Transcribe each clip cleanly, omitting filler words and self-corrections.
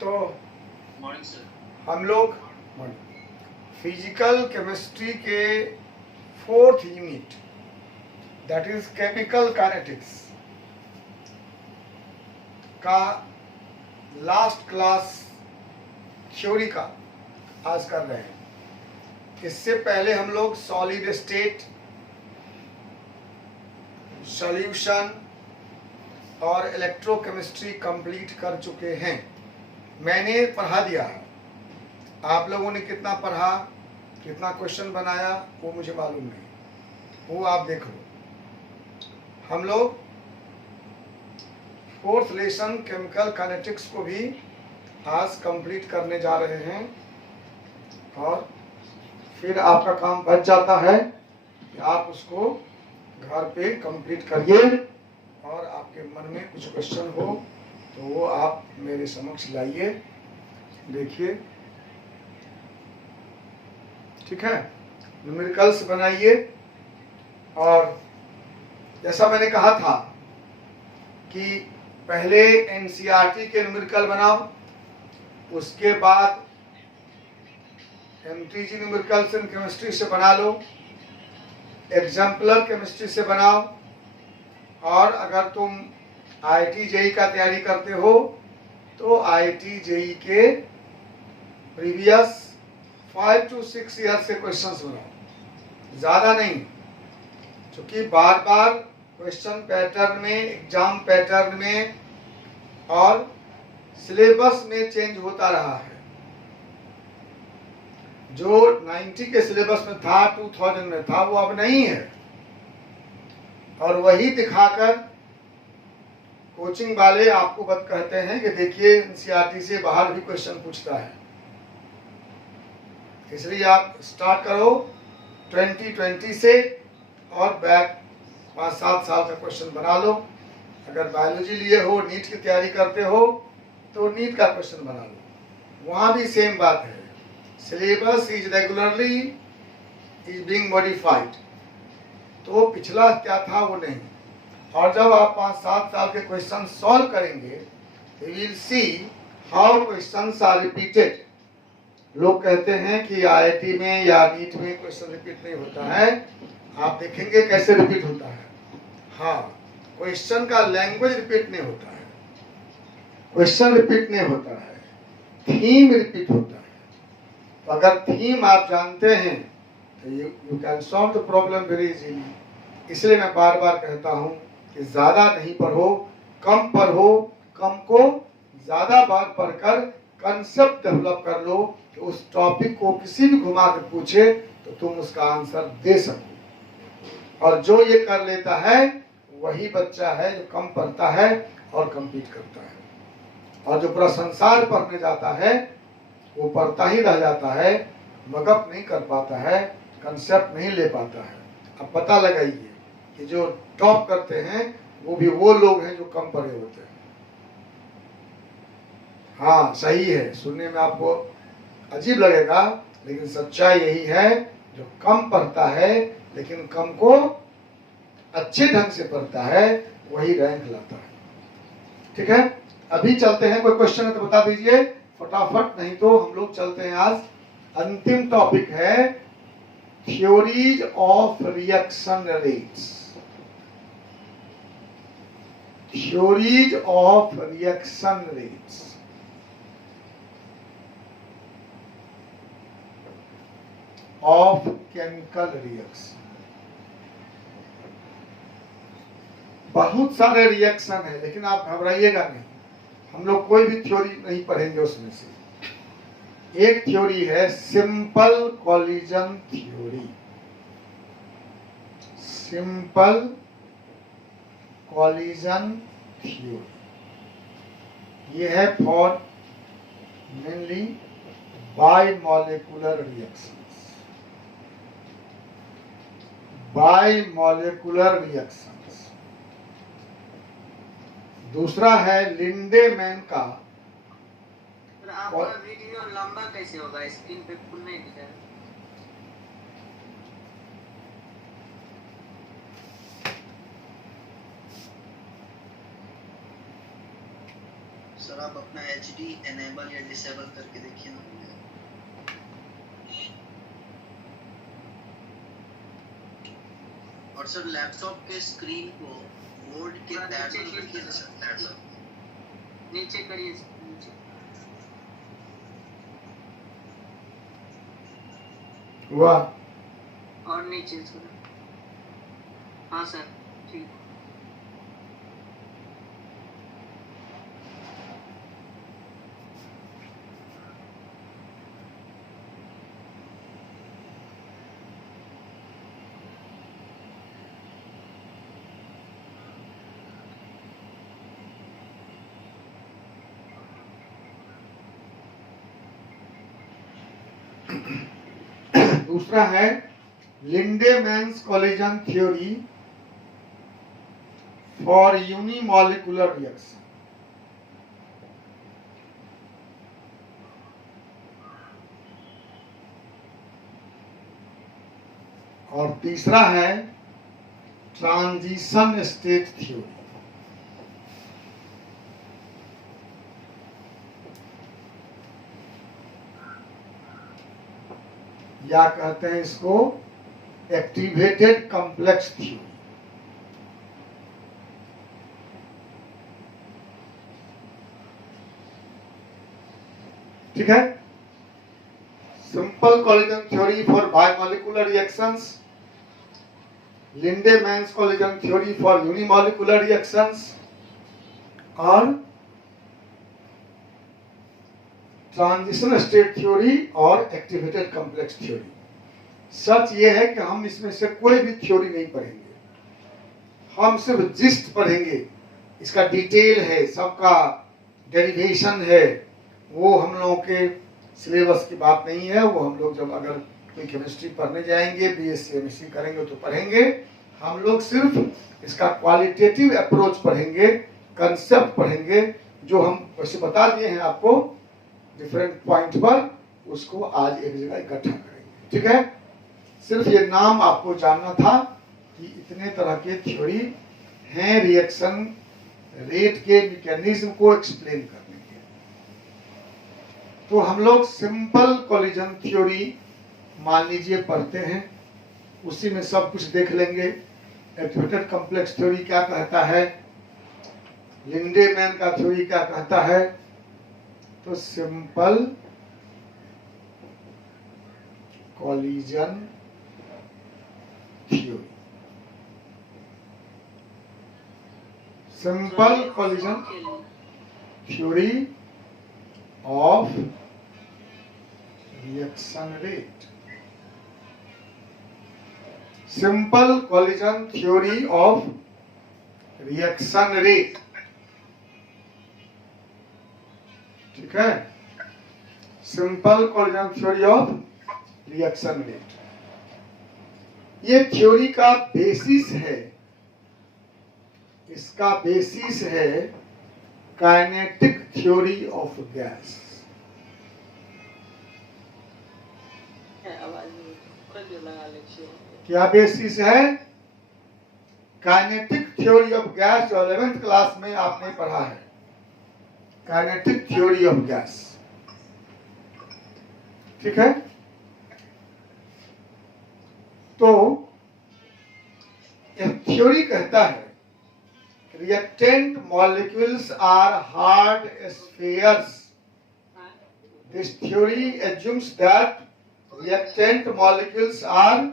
तो हम लोग फिजिकल केमिस्ट्री के 4th unit that is chemical kinetics का लास्ट क्लास थ्योरी का आज कर रहे हैं। इससे पहले हम लोग सॉलिड स्टेट, सॉल्यूशन और इलेक्ट्रोकेमिस्ट्री कंप्लीट कर चुके हैं। मैंने पढ़ा दिया है, आप लोगों ने कितना पढ़ा, कितना क्वेश्चन बनाया वो मुझे मालूम नहीं, वो आप देख लो। हम लोग 4th लेसन केमिकल काइनेटिक्स को भी आज कंप्लीट करने जा रहे हैं और फिर आपका काम बच जाता है कि आप उसको घर पे कंप्लीट करिए और आपके मन में कुछ क्वेश्चन हो तो वो आप मेरे समक्ष लाइए, देखिए, ठीक है। न्यूमेरिकल्स बनाइए और जैसा मैंने कहा था कि पहले एनसीईआरटी के न्यूमेरिकल बनाओ, उसके बाद एमटीजी न्यूमेरिकल्स इन केमिस्ट्री से बना लो, एग्जाम्पलर केमिस्ट्री से बनाओ, और अगर तुम आईआईटी जेईई का तैयारी करते हो तो आईआईटी जेईई के प्रीवियस 5 to 6 ईयर से क्वेश्चंस बनाओ, ज़्यादा नहीं, क्योंकि बार बार क्वेश्चन पैटर्न में, एग्जाम पैटर्न में और सिलेबस में चेंज होता रहा है। जो 90 के सिलेबस में था, 2000 में था, वो अब नहीं है। और वही दिखाकर कोचिंग वाले आपको बत कहते हैं कि देखिए एनसीईआरटी से बाहर भी क्वेश्चन पूछता है। इसलिए आप स्टार्ट करो 2020 से और बैक 5-7 साल का क्वेश्चन बना लो। अगर बायोलॉजी लिए हो, नीट की तैयारी करते हो तो नीट का क्वेश्चन बना लो, वहाँ भी सेम बात है। Syllabus is regularly is being modified, तो पिछला क्या था वो नहीं। और जब आप 5-7 साल के क्वेश्चन सॉल्व करेंगे तो will see how questions are repeated. लोग कहते हैं कि आईआईटी में या नीट में क्वेश्चन रिपीट नहीं होता है, आप देखेंगे कैसे रिपीट होता है। हाँ, क्वेश्चन का लैंग्वेज रिपीट नहीं होता है, क्वेश्चन रिपीट नहीं होता है, थीम रिपीट होता है। तो अगर थीम आप जानते हैं तो you can solve the problem very easily. इसलिए मैं बार बार कहता हूँ कि ज़्यादा नहीं पढ़ो, कम पढ़ो, कम को ज़्यादा बार पढ़कर कंसेप्ट डेवलप कर लो कि उस टॉपिक को किसी भी घुमा कर पूछे तो तुम उसका आंसर दे सको। और जो ये कर लेता है वही बच्चा है जो कम पढ़ता है और कंप्लीट करता है। और जो पूरा संसार पढ़ने जाता है वो पढ़ता ही रह जाता है, मगअप नहीं कर पाता है, कंसेप्ट नहीं ले पाता है। अब पता लगाइए कि जो टॉप करते हैं वो भी वो लोग हैं जो कम पढ़े होते हैं। हाँ, सही है, सुनने में आपको अजीब लगेगा, लेकिन सच्चाई यही है, जो कम पढ़ता है लेकिन कम को अच्छे ढंग से पढ़ता है वही रैंक लाता है। ठीक है, अभी चलते हैं। कोई क्वेश्चन है तो बता दीजिए फटाफट, नहीं तो हम लोग चलते हैं। आज अंतिम टॉपिक है theories of reaction rates. Theories of reaction rates, of chemical reaction. बहुत सारे रिएक्शन है, लेकिन आप घबराइएगा नहीं, हम लोग कोई भी थ्योरी नहीं पढ़ेंगे उसमें से। एक थ्योरी है simple collision theory, simple collision theory. ये है for mainly bimolecular reactions, bimolecular reactions. दूसरा है लिंडेमैन का। आपका वीडियो लंबा कैसे होगा, स्क्रीन पे फुल नहीं दिख रहा है। सर आप अपना HD एनेबल या डिसेबल करके देखिए ना। और सर लैपटॉप के स्क्रीन को बोर्ड के थोड़ा नीचे पैरेलल कीजिए रखिए ना सर, पैरेलल। नीचे करिए नीचे। हुआ? और नीचे थोड़ा। हाँ सर ठीक। दूसरा है Lindemann's collision theory for unimolecular reaction. और तीसरा है ट्रांजिशन स्टेट थ्योरी। या कहते हैं इसको एक्टिवेटेड कॉम्प्लेक्स थ्योरी। ठीक है। Simple collision theory for biomolecular reactions, Lindemann's collision theory for unimolecular reactions और ट्रांजिशन स्टेट थ्योरी और एक्टिवेटेड कॉम्प्लेक्स थ्योरी। सच ये है कि हम इसमें से कोई भी थ्योरी नहीं पढ़ेंगे, हम सिर्फ जिस्ट पढ़ेंगे। इसका डिटेल है, सबका डेरिवेशन है, वो हम लोगों के सिलेबस की बात नहीं है। वो हम लोग जब अगर कोई केमिस्ट्री पढ़ने जाएंगे, BSc केमिस्ट्री करेंगे तो पढ़ेंगे। हम लोग सिर्फ इसका क्वालिटेटिव अप्रोच पढ़ेंगे, कंसेप्ट पढ़ेंगे, जो हम वैसे बता दिए हैं आपको डिफरेंट पॉइंट पर, उसको आज एक जगह इकट्ठा करेंगे। ठीक है। सिर्फ ये नाम आपको जानना था कि इतने तरह के थ्योरी हैं रिएक्शन रेट के मैकेनिज्म को एक्सप्लेन करने के। तो हम लोग सिंपल कोलिजन थ्योरी मान लीजिए पढ़ते हैं, उसी में सब कुछ देख लेंगे। एक्टिवेटेड कॉम्प्लेक्स थ्योरी क्या कहता है, लिंडेमैन का थ्योरी क्या कहता है। तो simple collision theory, simple collision theory of reaction rate, simple collision theory of reaction rate. ठीक है। Simple collision theory of reaction rate, ये थ्योरी का बेसिस है। इसका बेसिस है काइनेटिक थ्योरी ऑफ गैस। क्या बेसिस है? काइनेटिक थ्योरी ऑफ गैस, जो 11th क्लास में आपने पढ़ा है, काइनेटिक थ्योरी ऑफ गैस। ठीक है। तो यह थ्योरी कहता है reactant molecules are hard spheres. This theory assumes that reactant molecules are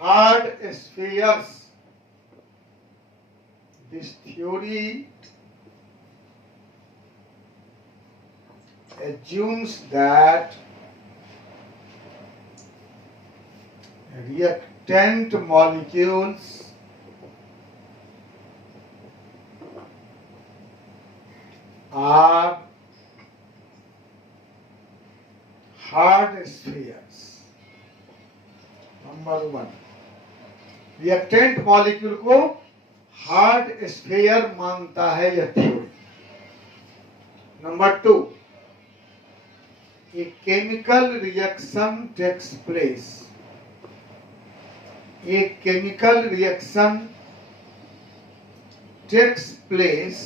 hard spheres. This theory assumes that reactant molecules are hard spheres. Number 1, reactant molecule को hard sphere मानता है यह theory. Number 2, a chemical reaction takes place. A chemical reaction takes place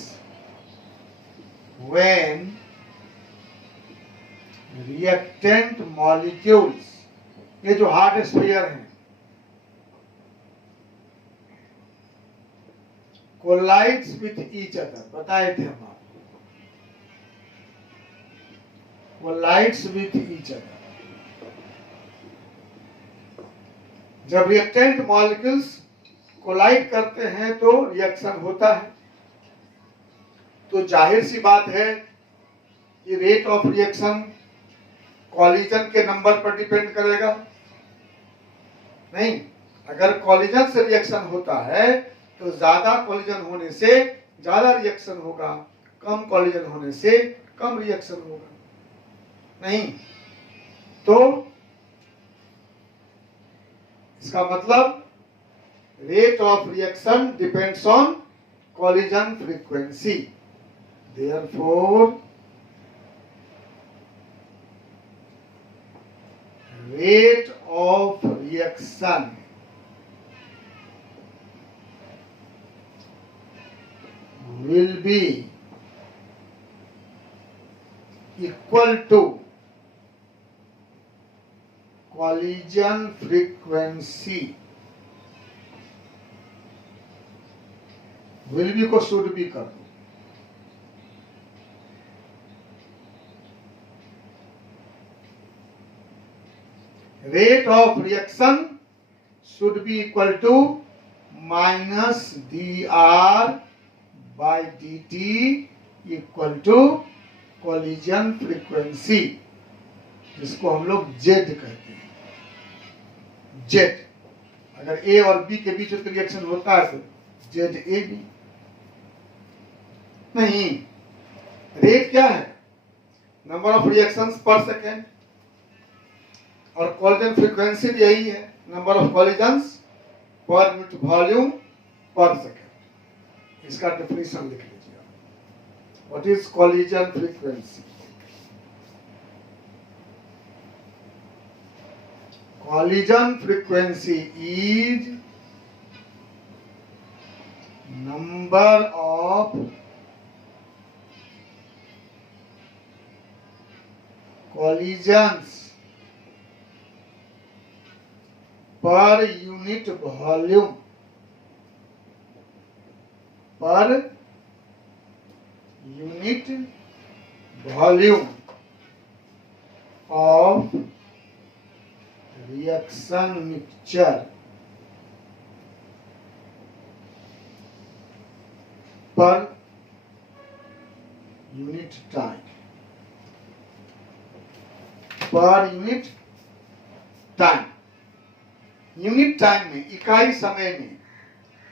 when reactant molecules, ये जो hard sphere हैं, collides with each other, बताए थे हम आपको, collides with each other. जब रिएक्टेंट मॉलिक्यूल्स कोलाइड करते हैं तो रिएक्शन होता है। तो जाहिर सी बात है कि रेट ऑफ रिएक्शन कॉलिजन के नंबर पर डिपेंड करेगा। नहीं, अगर कॉलिजन से रिएक्शन होता है तो ज्यादा कॉलिजन होने से ज्यादा रिएक्शन होगा, कम कॉलिजन होने से कम रिएक्शन होगा। नहीं तो इसका मतलब rate of reaction depends on collision frequency. Therefore rate of reaction will be equal to collision frequency. will be को should be कर दो। Rate of reaction should be equal to minus dr by dt equal to collision frequency, जिसको हम लोग Z कहते हैं। Z अगर A और B के बीच में रिएक्शन होता है तो ZAB। नहीं, रेट क्या है? नंबर ऑफ रिएक्शंस पर सेकेंड, और कॉलिजन फ्रीक्वेंसी भी यही है, number of collisions per unit volume पर सेकेंड। इसका डेफिनेशन लिख लीजिए, what is collision frequency? Collision frequency is number of collisions per unit volume, per unit volume of reaction mixture per unit time, per unit time. Unit time में, इकाई समय में,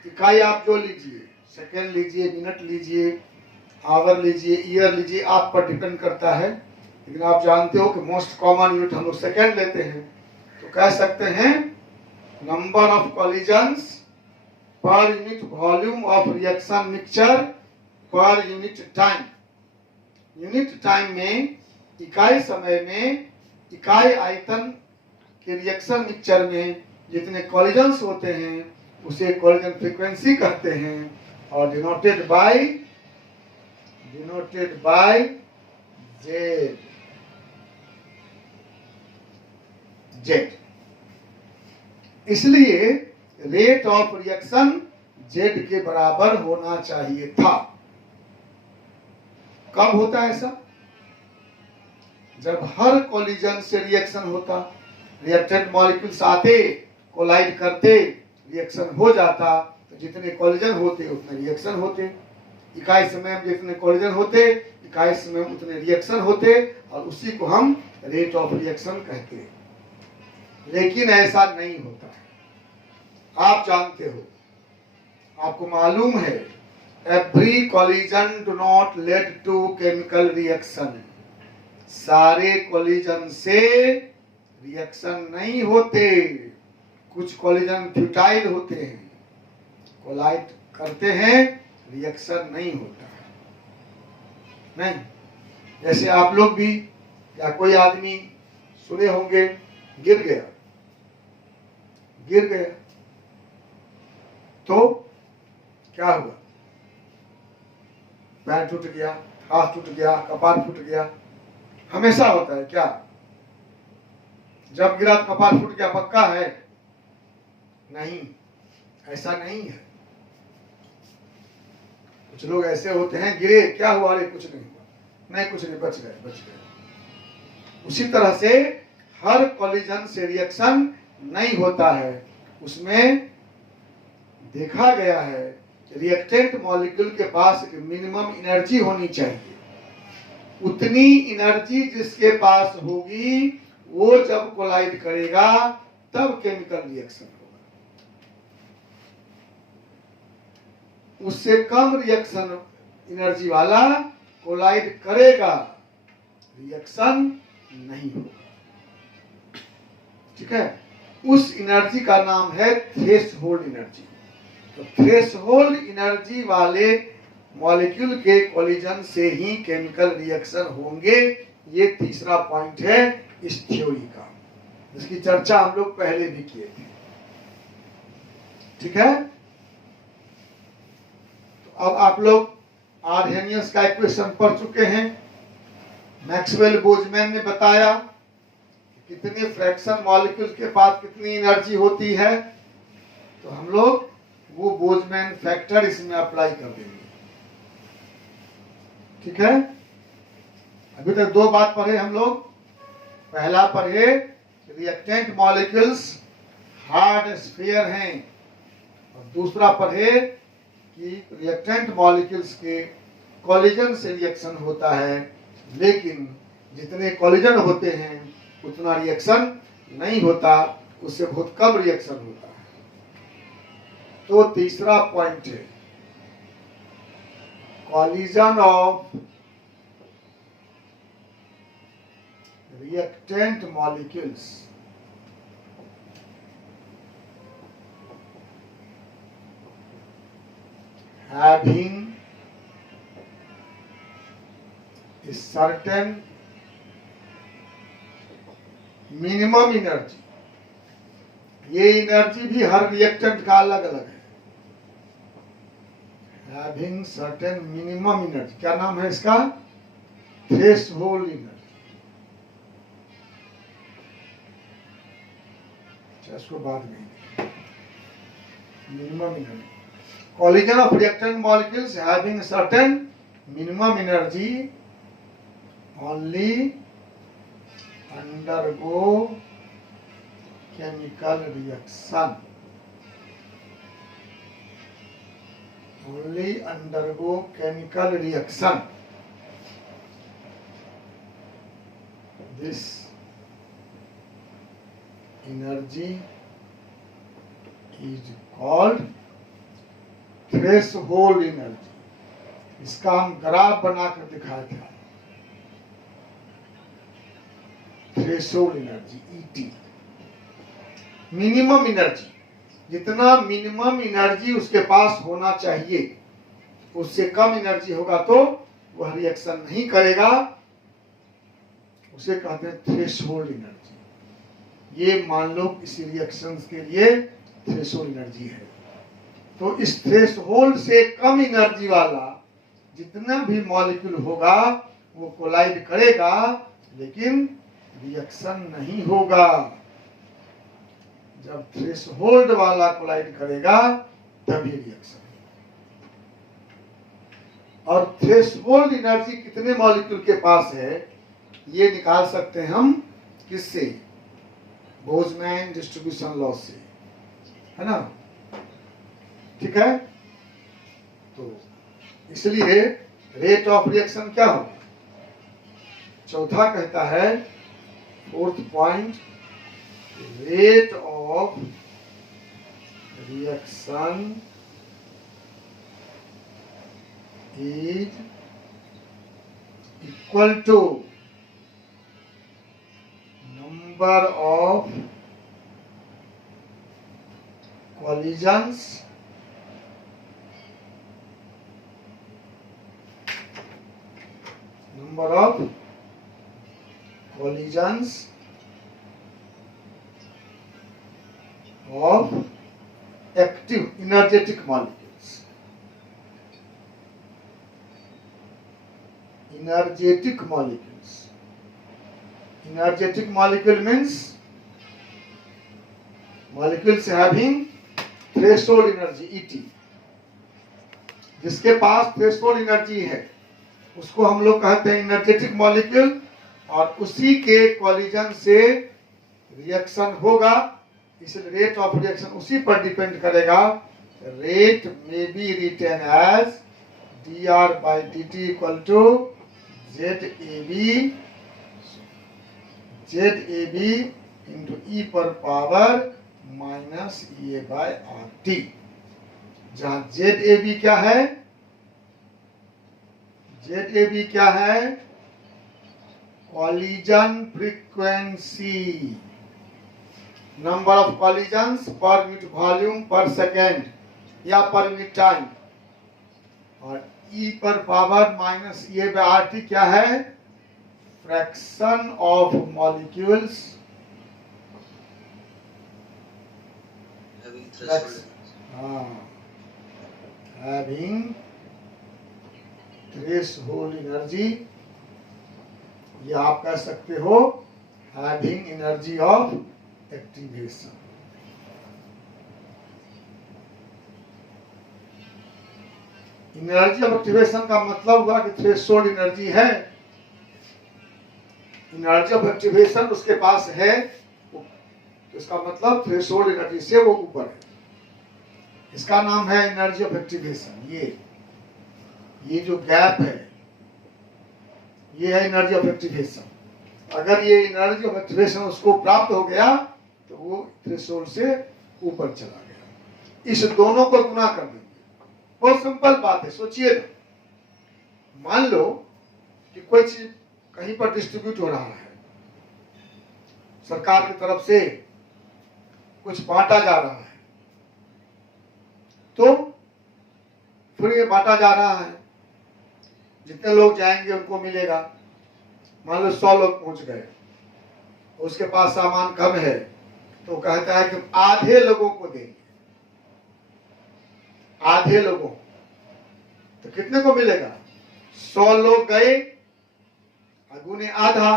इकाई आप जो लीजिए, सेकेंड लीजिए, मिनट लीजिए, आवर लीजिए, ईयर लीजिए, आप पर डिपेंड करता है। लेकिन आप जानते हो कि मोस्ट कॉमन यूनिट हम लोग सेकेंड लेते हैं, तो कह सकते हैं number of collisions per unit volume of reaction mixture per unit time. Unit time में, इकाई समय में, इकाई आयतन के रिएक्शन मिक्सचर में जितने कॉलिजन्स होते हैं उसे कॉलिजन फ्रीक्वेंसी कहते हैं, और डिनोटेड बाय जेड। इसलिए रेट ऑफ रिएक्शन जेड के बराबर होना चाहिए था। कब होता है ऐसा? जब हर कॉलिजन से रिएक्शन होता, रिएक्टेंट मॉलिक्यूल्स आते, कोलाइड करते, रिएक्शन हो जाता, तो जितने कॉलिजन होते उतने रिएक्शन होते। इकाई समय में जितने कॉलिजन होते, इकाई समय में उतने रिएक्शन होते, और उसी को हम रेट ऑफ रिएक्शन कहते हैं। लेकिन ऐसा नहीं होता है। आप जानते हो, आपको मालूम है, every collision do not lead to chemical reaction. सारे कॉलिजन से रिएक्शन नहीं होते, कुछ कॉलिजन फ्यूटाइल होते हैं, कोलाइड करते हैं, रिएक्शन नहीं होता है। नहीं, जैसे आप लोग भी या कोई आदमी सुने होंगे, गिर गया तो क्या हुआ? पैर टूट गया, हाथ टूट गया, कपाल फूट गया, हमेशा होता है क्या? जब गिरा तो कपाल फूट गया, पक्का है? नहीं, ऐसा नहीं है। कुछ लोग ऐसे होते हैं, गिरे क्या हुआ, अरे कुछ नहीं हुआ, नहीं कुछ नहीं, बच गए बच गए। उसी तरह से हर कॉलिजन से रिएक्शन नहीं होता है। उसमें देखा गया है रिएक्टेंट मॉलिक्यूल के पास एक मिनिमम एनर्जी होनी चाहिए। उतनी एनर्जी जिसके पास होगी वो जब कोलाइड करेगा तब केमिकल रिएक्शन होगा। उससे कम रिएक्शन एनर्जी वाला कोलाइड करेगा, रिएक्शन नहीं होगा। ठीक है, उस एनर्जी का नाम है थ्रेशोल्ड एनर्जी। तो थ्रेशोल्ड एनर्जी वाले मॉलिक्यूल के कोलिजन से ही केमिकल रिएक्शन होंगे। ये तीसरा पॉइंट है इस थ्योरी का, जिसकी चर्चा हम लोग पहले भी किए थे। ठीक है, तो अब आप लोग आर्हेनियस का इक्वेशन पढ़ चुके हैं। मैक्सवेल बोल्ट्जमैन ने बताया कितने फ्रैक्शन मॉलिक्यूल के पास कितनी एनर्जी होती है, तो हम लोग वो बोल्ट्जमैन फैक्टर इसमें अप्लाई कर देंगे। ठीक है, अभी तक दो बात पढ़े हम लोग। पहला पढ़े रिएक्टेंट मॉलिक्यूल्स हार्ड स्फीयर हैं, और दूसरा पढ़े कि रिएक्टेंट मॉलिक्यूल्स के कॉलिजन से रिएक्शन होता है, लेकिन जितने कॉलिजन होते हैं उतना रिएक्शन नहीं होता, उससे बहुत कम रिएक्शन होता है। तो तीसरा पॉइंट है collision of reactant molecules having a certain minimum energy. ये एनर्जी भी हर रिएक्टेंट का अलग अलग है। हैविंग सर्टेन मिनिमम एनर्जी, क्या नाम है इसका? Threshold energy. इसको बाद में minimum energy. Collision of reactant molecules having certain minimum energy only undergo chemical reaction. Only undergo chemical reaction. This energy is called threshold energy. इसका हम ग्राफ बनाकर दिखाए थे। Threshold energy ET, minimum energy. जितना minimum energy उसके पास होना चाहिए, उससे कम एनर्जी होगा तो वह रिएक्शन नहीं करेगा, उसे कहते हैं थ्रेशोल्ड एनर्जी। ये मान लो इस रिएक्शन के लिए थ्रेशोल्ड एनर्जी है। तो इस थ्रेशोल्ड से कम एनर्जी वाला जितना भी मॉलिक्यूल होगा वो कोलाइड करेगा, लेकिन रिएक्शन नहीं होगा। जब थ्रेशोल्ड वाला कोलाइड करेगा तभी रिएक्शन। और थ्रेशोल्ड एनर्जी कितने मॉलिक्यूल के पास है ये निकाल सकते हैं हम किससे? बोल्ट्जमैन डिस्ट्रीब्यूशन लॉ से, है ना? ठीक है, तो इसलिए रेट ऑफ रिएक्शन क्या होगा? चौथा कहता है, fourth point, rate of reaction is equal to number of collisions of active energetic molecules. energetic molecules. Energetic molecule means molecules having threshold energy ET. जिसके पास थ्रेशोल्ड एनर्जी है उसको हम लोग कहते हैं एनर्जेटिक मॉलिक्यूल, और उसी के कॉलिजन से रिएक्शन होगा, इसलिए रेट ऑफ रिएक्शन उसी पर डिपेंड करेगा। रेट में be written as dr/dt equal to ZAB into e पर पावर माइनस EA/RT, जहां ZAB क्या है? ZAB क्या है? Collision frequency, number of collisions per unit volume पर सेकेंड या पर यूनिट टाइम, और ई पर पावर माइनस EA/RT क्या है? Fraction of molecules having threshold. having threshold energy, या आप कह सकते हो having energy of activation। Energy of activation का मतलब हुआ कि थ्रेशोल्ड एनर्जी है, एनर्जी ऑफ एक्टिवेशन उसके पास है, तो इसका मतलब थ्रेशोल्ड एनर्जी से वो ऊपर है, इसका नाम है एनर्जी ऑफ एक्टिवेशन। ये जो गैप है ये है एनर्जी ऑफ एक्टिवेशन। अगर ये एनर्जी ऑफ एक्टिवेशन उसको प्राप्त हो गया तो वो थ्रेशोल्ड से ऊपर चला गया। इस दोनों को गुना कर देंगे, बहुत सिंपल बात है। सोचिए, मान लो कि कोई चीज कहीं पर डिस्ट्रीब्यूट हो रहा है, सरकार की तरफ से कुछ बांटा जा रहा है, तो फ्री में बांटा जा रहा है, जितने लोग जाएंगे उनको मिलेगा। मान लो 100 लोग पहुंच गए, उसके पास सामान कम है, तो कहता है कि आधे लोगों को देंगे, आधे लोगों, तो कितने को मिलेगा? 100 लोग गए, गुने आधा,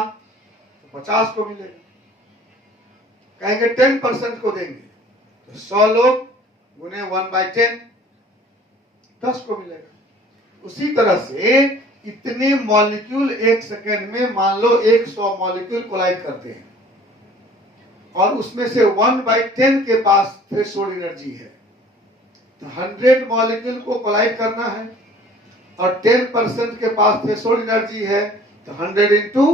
तो 50 को मिलेगा। कहेंगे 10% को देंगे, तो 100 लोग गुने 1/10, 10 को मिलेगा। उसी तरह से इतने मॉलिक्यूल एक सेकेंड में, मान लो 100 मॉलिक्यूल कोलाइड करते हैं, और उसमें से 1/10 के पास थ्रेशोल्ड एनर्जी है, तो 100 मॉलिक्यूल को कोलाइड करना है, और 10% के पास थ्रेशोल्ड एनर्जी है, तो 100 into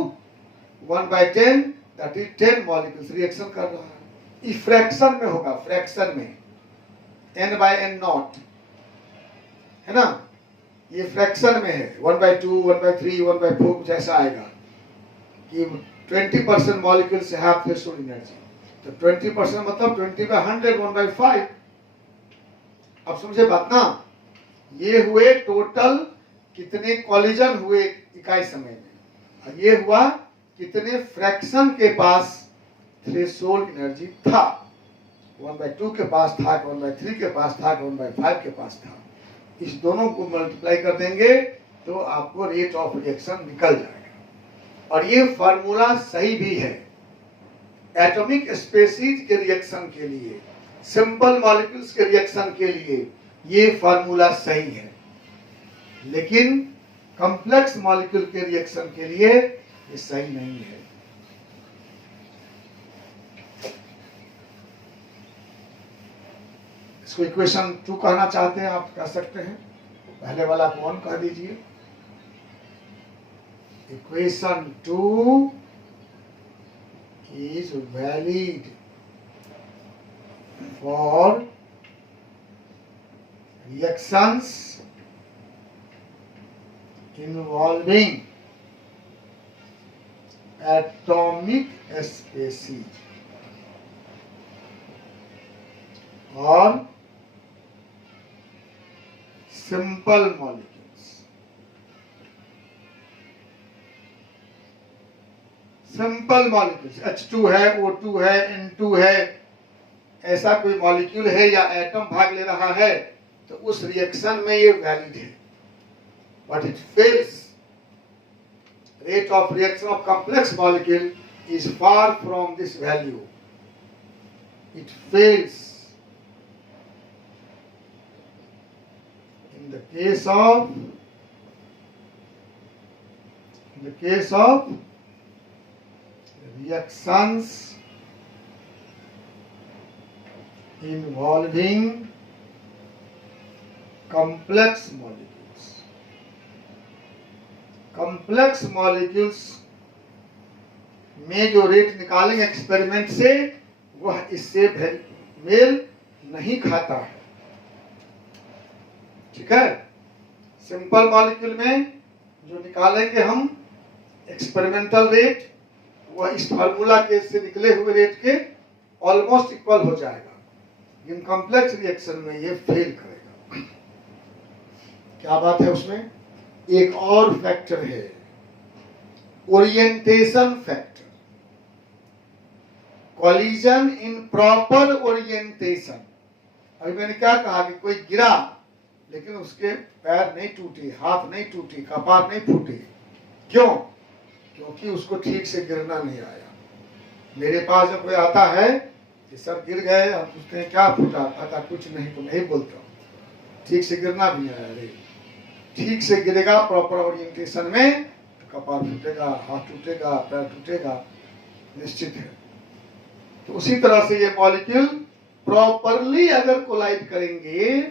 1/10 that is 10 molecules reaction कर रहा है। इस फ्रैक्शन में होगा, फ्रैक्शन में n/n0 है ना, ये फ्रैक्शन में है, 1/2, 1/3, 1/4 कुछ ऐसा आएगा कि 20% मॉलिक्यूल्स हैव थ्रेशोल्ड एनर्जी, तो 20% मतलब 20/100, 1/5। अब समझे बात ना, ये हुए टोटल कितने कॉलिजन हुए इकाई समय में, और ये हुआ कितने फ्रैक्शन के पास थ्रेशोल्ड एनर्जी था। 1/2 के पास था, 1/3 के पास था, 1/5 के पास था। इस दोनों को मल्टीप्लाई कर देंगे तो आपको रेट ऑफ रिएक्शन निकल जाएगा। और ये फार्मूला सही भी है एटॉमिक स्पेसीज के रिएक्शन के लिए, सिंपल मॉलिक्यूल्स के रिएक्शन के लिए ये फार्मूला सही है, लेकिन कॉम्प्लेक्स मॉलिक्यूल के रिएक्शन के लिए ये सही नहीं है। इसको इक्वेशन 2 कहना चाहते हैं, आप कह सकते हैं, पहले वाला को 1 कह दीजिए। Equation 2 is valid for reactions involving atomic species और simple molecules। Simple molecules H2 है, O2 है, N2 है, ऐसा कोई मॉलिक्यूल है या एटम भाग ले रहा है, तो उस रिएक्शन में ये वैलिड है। But it fails rate of reaction of complex molecule is far from this value. It fails in the case of reactions involving complex molecules. Complex molecules में जो रेट निकालेंगे एक्सपेरिमेंट से वह इससे मेल नहीं खाता है। ठीक है, सिंपल मॉलिक्यूल में जो निकालेंगे हम एक्सपेरिमेंटल रेट वह इस फार्मूला के से निकले हुए रेट के ऑलमोस्ट इक्वल हो जाएगा, लेकिन कॉम्प्लेक्स रिएक्शन में ये फेल करेगा। क्या बात है उसमें? एक और फैक्टर है, ओरिएंटेशन फैक्टर। कॉलिजन इन प्रॉपर ओरिएंटेशन। अभी मैंने क्या कहा कि कोई गिरा लेकिन उसके पैर नहीं टूटे, हाथ नहीं टूटे, कपार नहीं फूटे। क्यों? क्योंकि उसको ठीक से गिरना नहीं आया। मेरे पास जब कोई आता है कि सर गिर गए, हम पूछते हैं क्या फूटा, कहता कुछ नहीं, तो नहीं बोलता, ठीक से गिरना भी नहीं आया। रे ठीक से गिरेगा प्रॉपर ओरिएंटेशन में तो कपार फूटेगा, हाथ टूटेगा, पैर टूटेगा, निश्चित है। तो उसी तरह से ये मॉलिक्यूल प्रॉपरली अगर कोलाइड करेंगे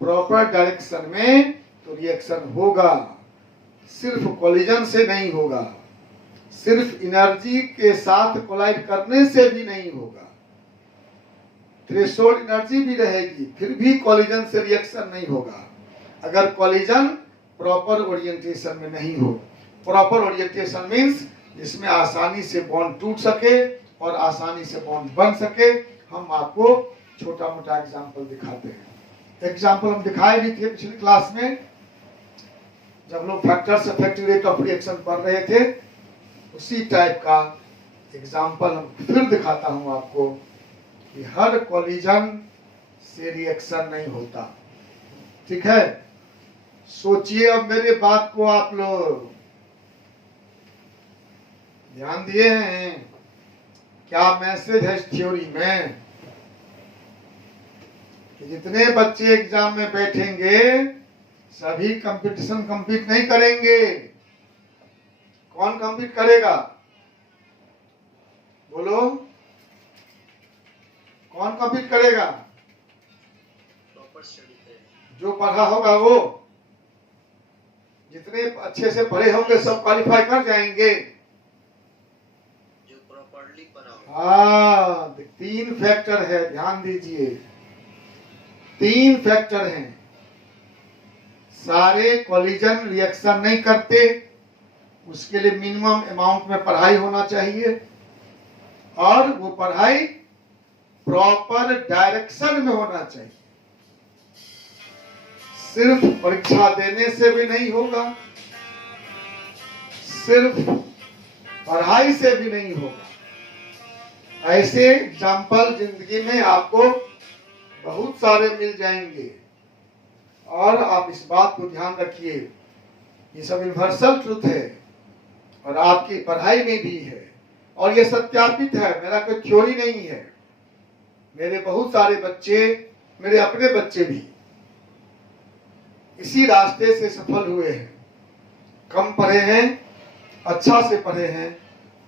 प्रॉपर डायरेक्शन में तो रिएक्शन होगा। सिर्फ कोलिजन से नहीं होगा, सिर्फ एनर्जी के साथ कोलाइड करने से भी नहीं होगा। थ्रेशोल्ड एनर्जी भी रहेगी फिर भी कोलिजन से रिएक्शन नहीं होगा अगर कोलिजन प्रॉपर ओरिएंटेशन में नहीं हो। प्रॉपर ओरिएंटेशन मींस जिसमें आसानी से बॉन्ड टूट सके और आसानी से बॉन्ड बन सके। हम आपको छोटा मोटा एग्जांपल दिखाते हैं। एग्जांपल हम दिखाए भी थे पिछली क्लास में, जब लोग factors effective rate of reaction पढ़ रहे थे। उसी टाइप का एग्जांपल हम फिर दिखाता हूं आपको कि हर कोलिजन से रिएक्शन नहीं होता। ठीक है, सोचिए अब मेरे बात को आप लोग ध्यान दिए हैं। क्या मैसेज है इस थ्योरी में कि जितने बच्चे एग्जाम में बैठेंगे सभी कंपटीशन कंपीट नहीं करेंगे। कौन कंपीट करेगा? बोलो, कौन कंपीट करेगा? प्रॉपर स्टडी करें। जो पढ़ा होगा वो। जितने अच्छे से पढ़े होंगे सब क्वालिफाई कर जाएंगे। जो प्रॉपरली पढ़ा हो। हाँ, 3 फैक्टर है, ध्यान दीजिए। 3 फैक्टर हैं। सारे कोलिजन रिएक्शन नहीं करते, उसके लिए मिनिमम अमाउंट में पढ़ाई होना चाहिए और वो पढ़ाई प्रॉपर डायरेक्शन में होना चाहिए। सिर्फ परीक्षा देने से भी नहीं होगा, सिर्फ पढ़ाई से भी नहीं होगा। ऐसे एग्जाम्पल जिंदगी में आपको बहुत सारे मिल जाएंगे और आप इस बात को ध्यान रखिए, ये सब यूनिवर्सल ट्रुथ है और आपकी पढ़ाई में भी है और ये सत्यापित है, मेरा कोई थ्योरी नहीं है। मेरे बहुत सारे बच्चे, मेरे अपने बच्चे भी इसी रास्ते से सफल हुए हैं। कम पढ़े हैं, अच्छा से पढ़े हैं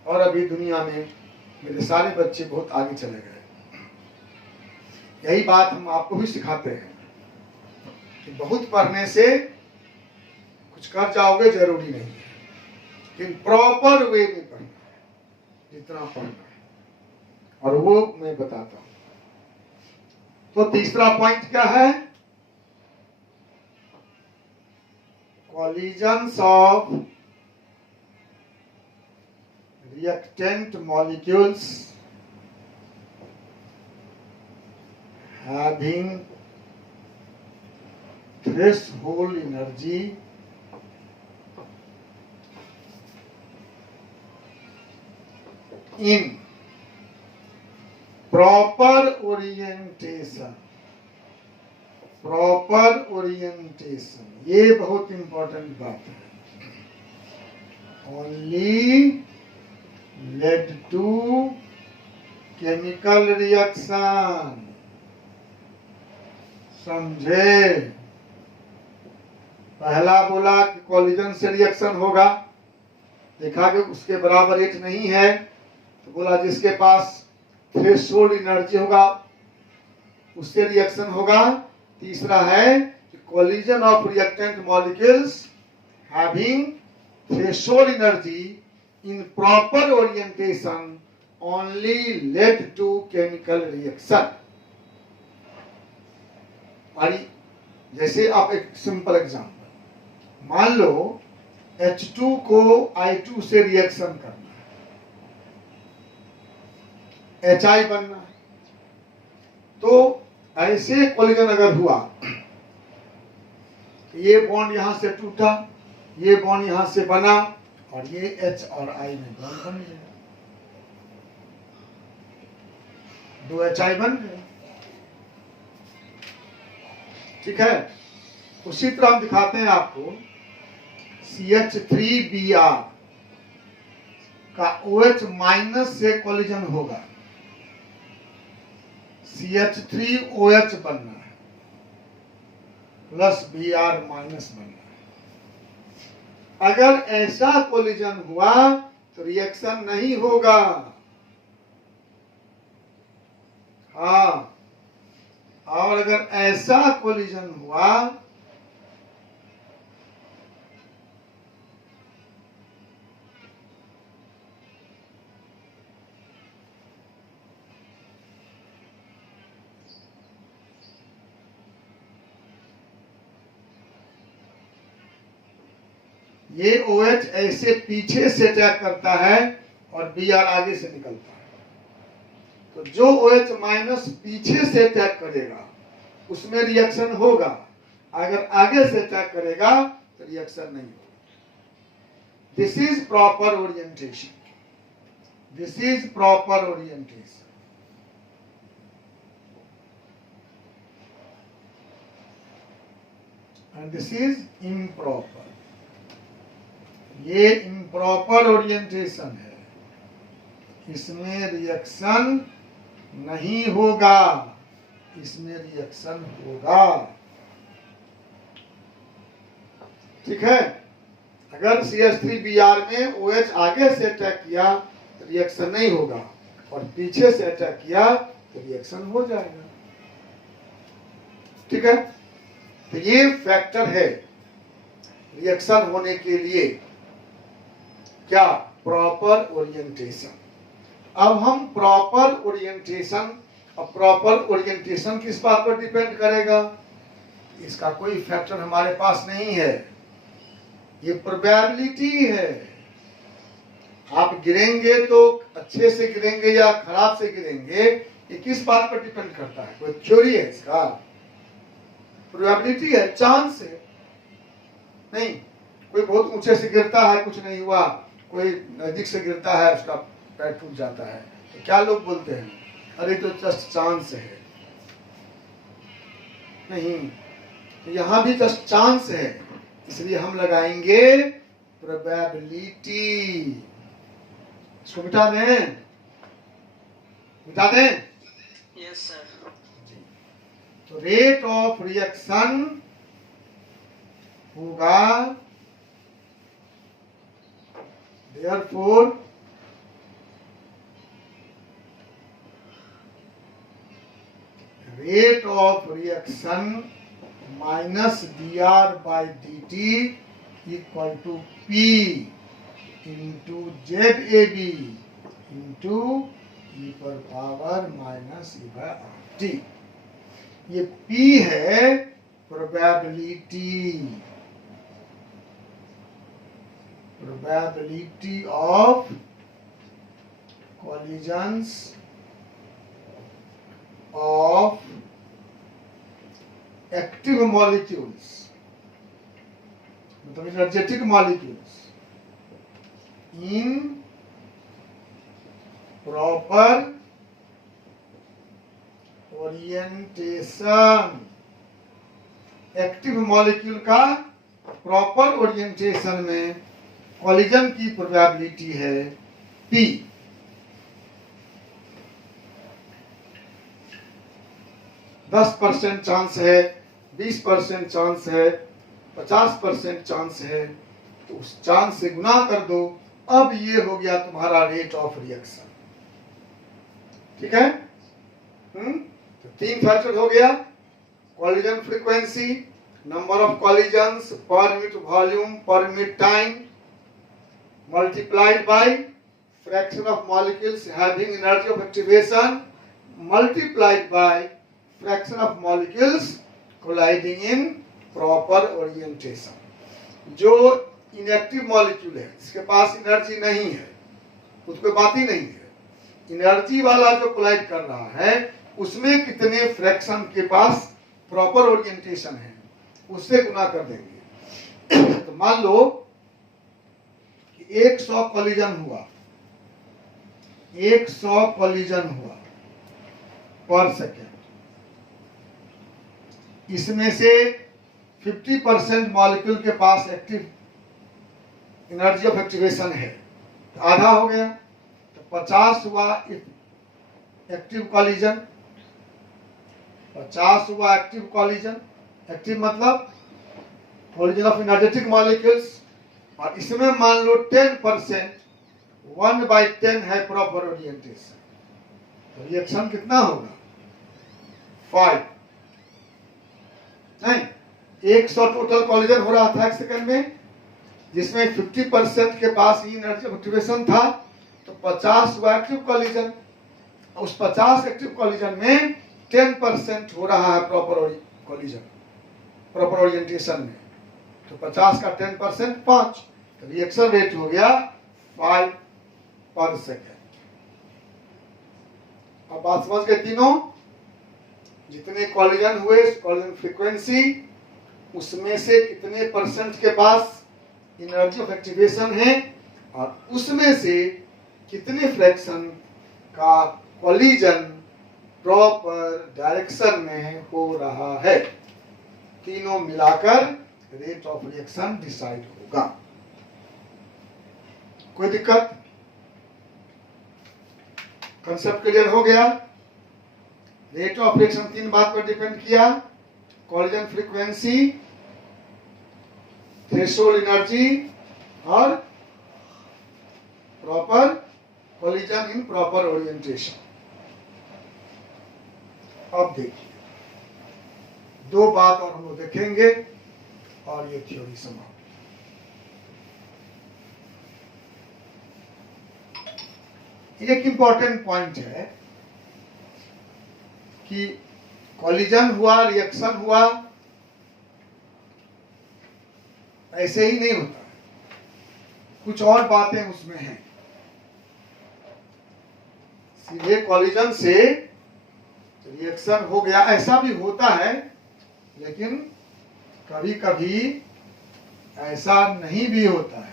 और अभी दुनिया में मेरे सारे बच्चे बहुत आगे चले गए। यही बात हम आपको भी सिखाते हैं कि बहुत पढ़ने से कुछ कर जाओगे जरूरी नहीं है, लेकिन प्रॉपर वे में पढ़ना है, जितना पढ़ना है। और वो मैं बताता हूं। तो तीसरा पॉइंट क्या है? collisions of reactant molecules having threshold energy in proper orientation। Proper orientation, ये बहुत इंपॉर्टेंट बात है। only led to chemical reaction. समझे? पहला बोला कि कॉलिजन से रिएक्शन होगा, देखा कि उसके बराबर रेट नहीं है, तो बोला जिसके पास थ्रेशोल्ड एनर्जी होगा उससे रिएक्शन होगा। तीसरा है कि collision of reactant molecules having threshold energy in proper orientation only lead to chemical reaction. और जैसे आप एक सिंपल एग्जांपल मान लो, H2 को I2 से रिएक्शन करना है, HI बनना है, तो ऐसे कॉलिजन अगर हुआ, ये बॉन्ड यहां से टूटा, ये बॉन्ड यहां से बना और ये H और I में बॉन्ड बन गया, 2 HI बन गए। ठीक है, उसी तरह हम दिखाते हैं आपको CH3Br का OH माइनस से कॉलिजन होगा, CH3OH बनना है प्लस Br माइनस बनना है। अगर ऐसा कॉलिजन हुआ तो रिएक्शन नहीं होगा। हाँ, और अगर ऐसा कॉलिजन हुआ ये OH ऐसे पीछे से अटैक करता है और Br आगे से निकलता है, तो जो OH माइनस पीछे से अटैक करेगा उसमें रिएक्शन होगा, अगर आगे से अटैक करेगा तो रिएक्शन नहीं होगा। This is proper orientation, this is proper orientation. And this is improper, ये इम्प्रॉपर ओरिएंटेशन है, इसमें रिएक्शन नहीं होगा, इसमें रिएक्शन होगा। ठीक है, अगर CH3Br में OH आगे से अटैक किया तो रिएक्शन नहीं होगा, और पीछे से अटैक किया तो रिएक्शन हो जाएगा। ठीक है, तो ये फैक्टर है रिएक्शन होने के लिए, क्या? Proper orientation. अब हम प्रॉपर ओरिएंटेशन, अब प्रॉपर ओरिएंटेशन किस बात पर डिपेंड करेगा? इसका कोई फैक्टर हमारे पास नहीं है, ये प्रोबेबिलिटी है। आप गिरेंगे तो अच्छे से गिरेंगे या खराब से गिरेंगे, ये किस बात पर डिपेंड करता है? कोई थ्योरी है इसका? प्रोबेबिलिटी है, चांस है। नहीं, कोई बहुत ऊंचे से गिरता है, कुछ नहीं हुआ, कोई नजदीक से गिरता है, उसका पैर टूट जाता है, तो क्या लोग बोलते हैं? अरे तो जस्ट चांस है। नहीं, तो यहां भी जस्ट चांस है, इसलिए हम लगाएंगे प्रोबेबिलिटी। इसको मिटा दें, मिटा दें। Yes sir. तो रेट ऑफ रिएक्शन होगा, therefore rate of reaction minus dr by dt equal to P into ZAB into e पर power minus e by RT। ये P है probability, probability of collisions of active molecules, मतलब energetic molecules in proper orientation। Active molecule का proper orientation में collision की probability है P। 10% chance है, 20% chance है, 50% चांस है, तो उस चांस से गुना कर दो। अब ये हो गया तुम्हारा रेट ऑफ रिएक्शन। ठीक है? तो 3 फैक्टर हो गया, collision frequency, number of collisions per unit volume per unit time, multiplied by fraction of molecules having energy of activation multiplied by fraction of molecules colliding in proper orientation। जो inactive molecule है, इसके पास energy नहीं है, कुछ कोई बात ही नहीं है, एनर्जी वाला जो कोलाइड कर रहा है उसमें कितने फ्रैक्शन के पास प्रॉपर ओरिएंटेशन है, उससे गुना कर देंगे। तो मान लो 100 कॉलिजन हुआ, 100 कॉलिजन हुआ पर सेकेंड, इसमें से 50% मॉलिक्यूल के पास एक्टिव एनर्जी ऑफ एक्टिवेशन है, तो आधा हो गया, तो 50 हुआ एक्टिव कॉलिजन, 50 हुआ एक्टिव कॉलिजन। एक्टिव मतलब कॉलिजन ऑफ एनर्जेटिक मॉलिक्यूल्स, और इसमें मान लो 10%, 1/10 है प्रॉपर ओरिएंटेशन, तो रिएक्शन कितना होगा? 5 नहीं, 100 टोटल कॉलिजन हो रहा था एक सेकंड में, जिसमें 50% के पास ही एनर्जी ऑफ एक्टिवेशन था, तो 50 हुआ एक्टिव कॉलिजन। उस 50 एक्टिव कॉलिजन में 10% हो रहा है प्रॉपर कॉलिजन, प्रॉपर ओरिएंटेशन में, तो 50 का 10% 5, तो रिएक्शन रेट हो गया 5 पर सेकेंड। अब बात समझ गए तीनों, जितने कॉलिजन हुए कॉलिजन फ्रीक्वेंसी, उसमें से कितने परसेंट के पास एनर्जी ऑफ एक्टिवेशन है, और उसमें से कितने फ्रैक्शन का कॉलिजन प्रॉपर डायरेक्शन में हो रहा है, तीनों मिलाकर रेट ऑफ रिएक्शन डिसाइड होगा। कोई दिक्कत? कंसेप्ट क्लियर हो गया? रेट ऑफ रिएक्शन 3 बात पर डिपेंड किया, कॉलिजन फ्रीक्वेंसी, थ्रेशोल्ड एनर्जी और प्रॉपर कॉलिजन इन प्रॉपर ओरिएंटेशन। अब देखिए 2 बात और हम लोग देखेंगे और ये थ्योरी समाप्त। एक इंपॉर्टेंट पॉइंट है कि कॉलिजन हुआ, रिएक्शन हुआ, ऐसे ही नहीं होता, कुछ और बातें उसमें हैं। सीधे कॉलिजन से रिएक्शन हो गया, ऐसा भी होता है, लेकिन कभी कभी ऐसा नहीं भी होता है।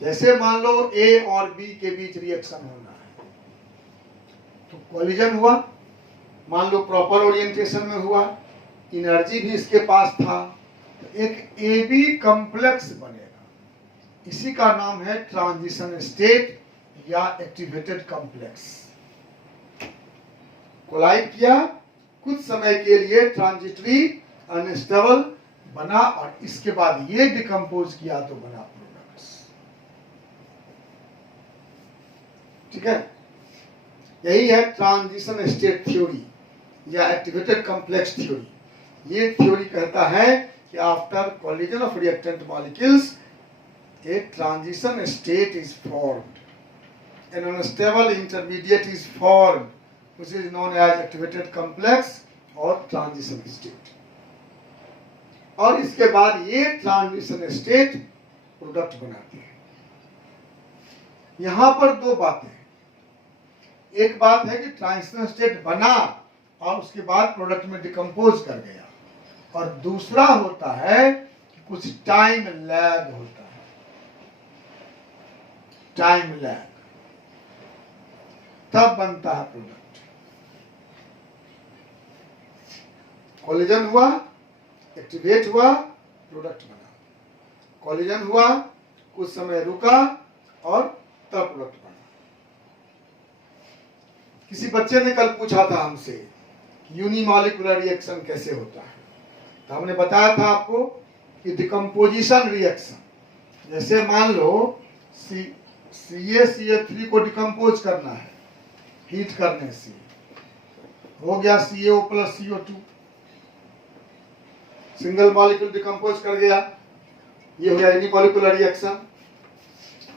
जैसे मान लो A और B के बीच रिएक्शन होना है, तो कॉलिजन हुआ, मान लो प्रॉपर ओरिएंटेशन में हुआ, एनर्जी भी इसके पास था, तो एक AB कॉम्प्लेक्स बनेगा, इसी का नाम है ट्रांजिशन स्टेट या एक्टिवेटेड कॉम्प्लेक्स। कोलाइड किया, कुछ समय के लिए ट्रांजिटरी अनस्टेबल बना, और इसके बाद ये डिकम्पोज किया तो बना प्रोडक्ट्स। ठीक है, यही है ट्रांजिशन स्टेट थ्योरी या एक्टिवेटेड कॉम्प्लेक्स थ्योरी। ये थ्योरी कहता है कि after collision of reactant molecules a transition state is formed, an unstable intermediate is formed, which is known as activated complex और transition state। और इसके बाद ये transition state प्रोडक्ट बनाती है। यहां पर 2 बातें, एक बात है कि ट्रांजिशन स्टेट बना और उसके बाद प्रोडक्ट में डिकम्पोज कर गया, और दूसरा होता है कि कुछ टाइम लैग होता है, टाइम लैग, तब बनता है प्रोडक्ट। कॉलिजन हुआ, एक्टिवेट हुआ, प्रोडक्ट बना। कॉलिजन हुआ, कुछ समय रुका और तब प्रोडक्ट बना। किसी बच्चे ने कल पूछा था हमसे यूनिमॉलिक्यूलर रिएक्शन कैसे होता है, तो हमने बताया था आपको कि डिकम्पोजिशन रिएक्शन, जैसे मान लो CaCO3 को डिकम्पोज करना है हीट करने से, हो गया CaO plus CO2, single molecule decompose कर गया, ये हो गया यूनिमॉलिक्यूलर रिएक्शन।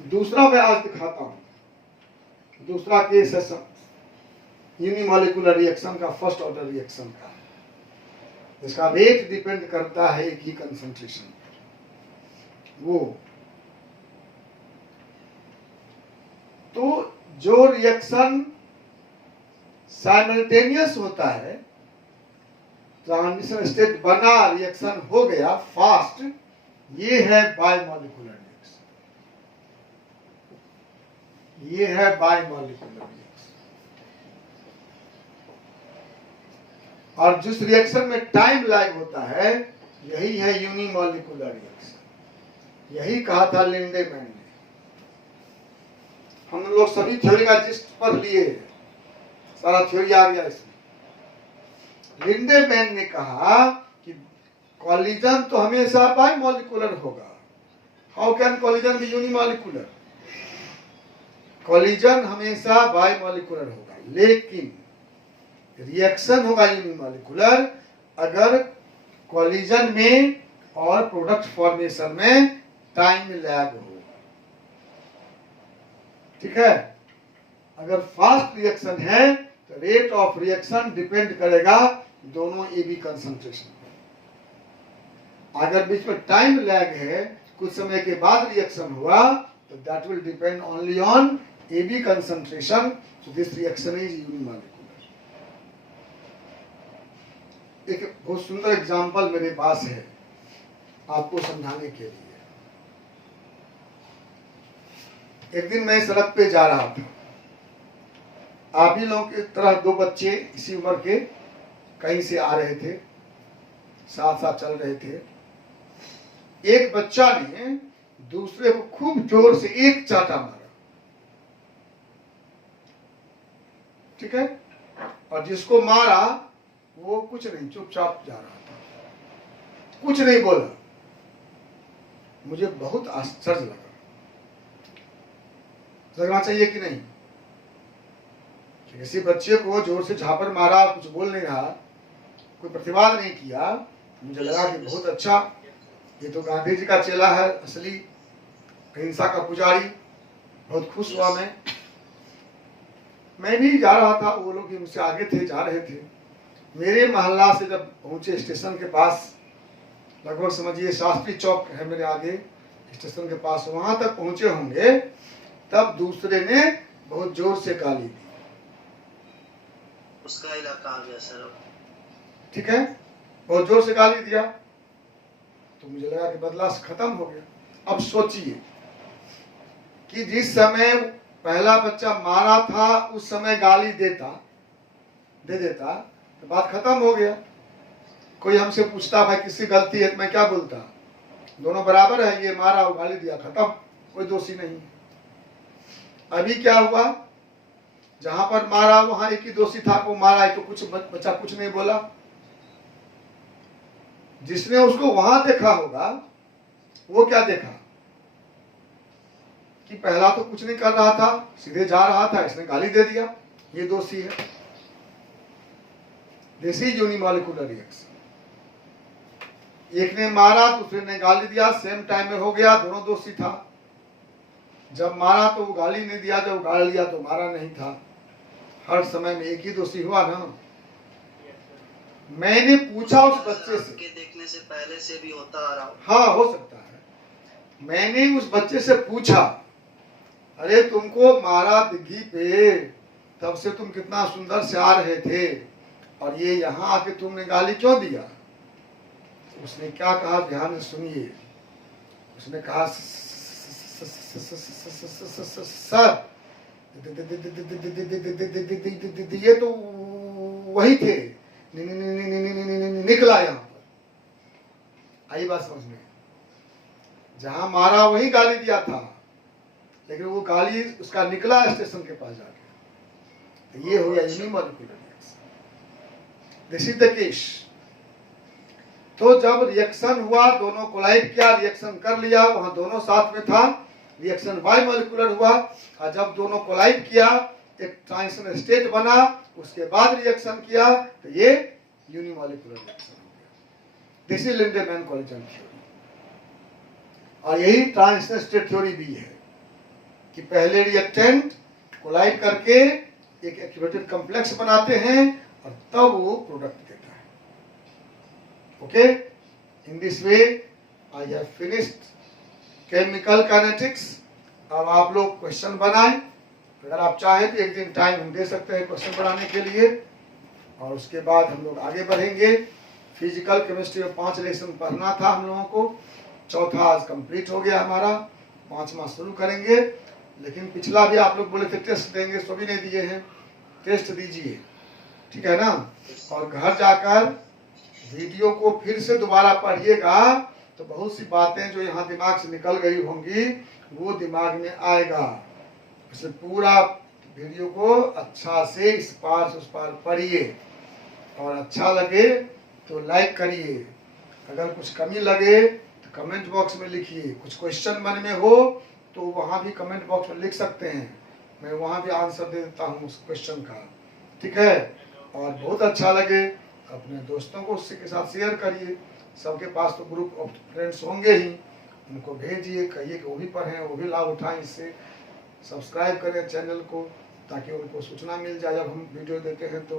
दूसरा मैं आज दिखाता हूं, दूसरा केस है यूनिमॉलिक्यूलर रिएक्शन का, फर्स्ट ऑर्डर रिएक्शन का, जिसका रेट डिपेंड करता है एक ही कंसंट्रेशन पर। वो तो जो रिएक्शन साइमल्टेनियस होता है, ट्रांजिशन स्टेट बना, रिएक्शन हो गया फास्ट, ये है बायमॉलिक्यूलर रिएक्शन, ये है बायमॉलिक्यूलर रिएक्शन। और जिस रिएक्शन में टाइम लैग होता है यही है यूनिमॉलिक्यूलर रिएक्शन। यही कहा था लिंडेमैन ने। हम लोग सभी थ्योरी का जिस्ट पढ़ लिए, सारा थ्योरी आ गया इसमें। लिंडेमैन ने कहा कि कॉलिजन तो हमेशा बायमॉलिक्यूलर होगा। How can collision be unimolecular? Collision हमेशा बायमॉलिक्यूलर होगा, लेकिन रिएक्शन होगा यूनिमॉलिक्यूलर अगर कॉलिजन में और प्रोडक्ट फॉर्मेशन में टाइम लैग हो। ठीक है, अगर फास्ट रिएक्शन है तो रेट ऑफ रिएक्शन डिपेंड करेगा दोनों AB कंसंट्रेशन पर। अगर बीच में टाइम लैग है, कुछ समय के बाद रिएक्शन हुआ, तो that will depend only on AB concentration, so this reaction is unimolecular. एक बहुत सुंदर एग्जाम्पल मेरे पास है आपको समझाने के लिए। एक दिन मैं सड़क पे जा रहा था, आप ही लोगों की तरह दो बच्चे इसी उम्र के कहीं से आ रहे थे, साथ साथ चल रहे थे। एक बच्चा ने दूसरे को खूब जोर से एक चाटा मारा, ठीक है, और जिसको मारा वो कुछ नहीं, चुपचाप जा रहा था, कुछ नहीं बोला। मुझे बहुत आश्चर्य लगा। लगना चाहिए कि नहीं? किसी बच्चे को जोर से झापड़ मारा, कुछ बोल नहीं रहा, कोई प्रतिवाद नहीं किया, मुझे लगा कि बहुत अच्छा, ये तो गांधी जी का चेला है, असली अहिंसा का पुजारी। बहुत खुश हुआ मैं भी जा रहा था, वो लोग भी मुझसे आगे थे, जा रहे थे। मेरे मोहल्ला से जब पहुंचे स्टेशन के पास, लगभग समझिए शास्त्री चौक है मेरे आगे, स्टेशन के पास, वहां तक पहुंचे होंगे, तब दूसरे ने बहुत जोर से गाली दी। उसका इलाका आ गया सर। ठीक है, बहुत जोर से गाली दिया, तो मुझे लगा कि बदला खत्म हो गया। अब सोचिए कि जिस समय पहला बच्चा मारा था उस समय गाली दे देता तो बात खत्म हो गया। कोई हमसे पूछता भाई किसकी गलती है, तो मैं क्या बोलता? दोनों बराबर है, ये मारा और गाली दिया, खत्म, कोई दोषी नहीं। अभी क्या हुआ, जहां पर मारा वहां एक ही दोषी था, वो मारा है तो कुछ बच्चा कुछ नहीं बोला। जिसने उसको वहां देखा होगा वो क्या देखा कि पहला तो कुछ नहीं कर रहा था, सीधे जा रहा था, इसने गाली दे दिया, ये दोषी है। This is unimolecular reaction. एक ने मारा, दूसरे ने गाली दिया, सेम टाइम में हो गया, दोनों दोषी था। जब मारा तो वो गाली नहीं दिया, जब गाली दिया तो मारा नहीं था। हर समय में एक ही दोषी हुआ ना। मैंने पूछा उस बच्चे से, के देखने से पहले से भी होता आ रहा। हाँ हो सकता है। मैंने उस बच्चे से पूछा, अरे तुमको मारा दिग्गी पे, तब से तुम कितना सुंदर से आ रहे थे, और ये यहाँ आके तुमने गाली क्यों दिया? उसने क्या कहा, ध्यान से सुनिए। उसने कहा, सर ये तो वही थे, निकला यहाँ पर। आई बात समझ में? जहां मारा वही गाली दिया था, लेकिन वो गाली उसका निकला स्टेशन के पास जाके। तो ये हो गया unimolecular reaction. This is the case. तो जब रिएक्शन हुआ, दोनों कोलाइड किया, रिएक्शन कर लिया, वहां दोनों साथ में था, रिएक्शन बाइमॉलिक्यूलर हुआ। और जब दोनों कोलाइड किया, एक ट्रांजिशन स्टेट बना, उसके बाद रिएक्शन किया, तो ये यूनिमॉलिक्यूलर रिएक्शन हो गया। This is Lindemann collision theory. और यही ट्रांजिशन स्टेट थ्योरी भी है कि पहले रिएक्टेंट कोलाइड करके एक एक्टिवेटेड कॉम्प्लेक्स बनाते हैं और तब वो प्रोडक्ट देता है। Okay, in this way I have finished chemical kinetics. अब आप लोग क्वेश्चन बनाएं। अगर आप चाहें तो एक दिन टाइम हम दे सकते हैं क्वेश्चन बनाने के लिए, और उसके बाद हम लोग आगे बढ़ेंगे। फिजिकल केमिस्ट्री में 5 लेसन पढ़ना था हम लोगों को, चौथा आज कंप्लीट हो गया हमारा, 5वां शुरू करेंगे। लेकिन पिछला भी आप लोग बोले थे टेस्ट देंगे, सो भी नहीं दिए हैं। टेस्ट दीजिए, ठीक है ना। और घर जाकर वीडियो को फिर से दोबारा पढ़िएगा, तो बहुत सी बातें जो यहाँ दिमाग से निकल गई होंगी वो दिमाग में आएगा। इसे पूरा वीडियो को अच्छा से इस पार से उस पार पढ़िए, और अच्छा लगे तो लाइक करिए। अगर कुछ कमी लगे तो कमेंट बॉक्स में लिखिए। कुछ क्वेश्चन मन में हो तो वहाँ भी कमेंट बॉक्स में लिख सकते हैं, मैं वहाँ भी आंसर दे देता हूँ उस क्वेश्चन का, ठीक है। और बहुत अच्छा लगे अपने दोस्तों को उसके के साथ शेयर करिए। सबके पास तो ग्रुप ऑफ फ्रेंड्स होंगे ही, उनको भेजिए, कहिए कि वो भी पढ़ें, वो भी लाभ उठाएं इससे। सब्सक्राइब करें चैनल को, ताकि उनको सूचना मिल जाए जब हम वीडियो देते हैं तो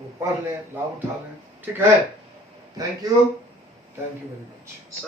वो पढ़ लें, लाभ उठा लें, ठीक है। Thank you very much.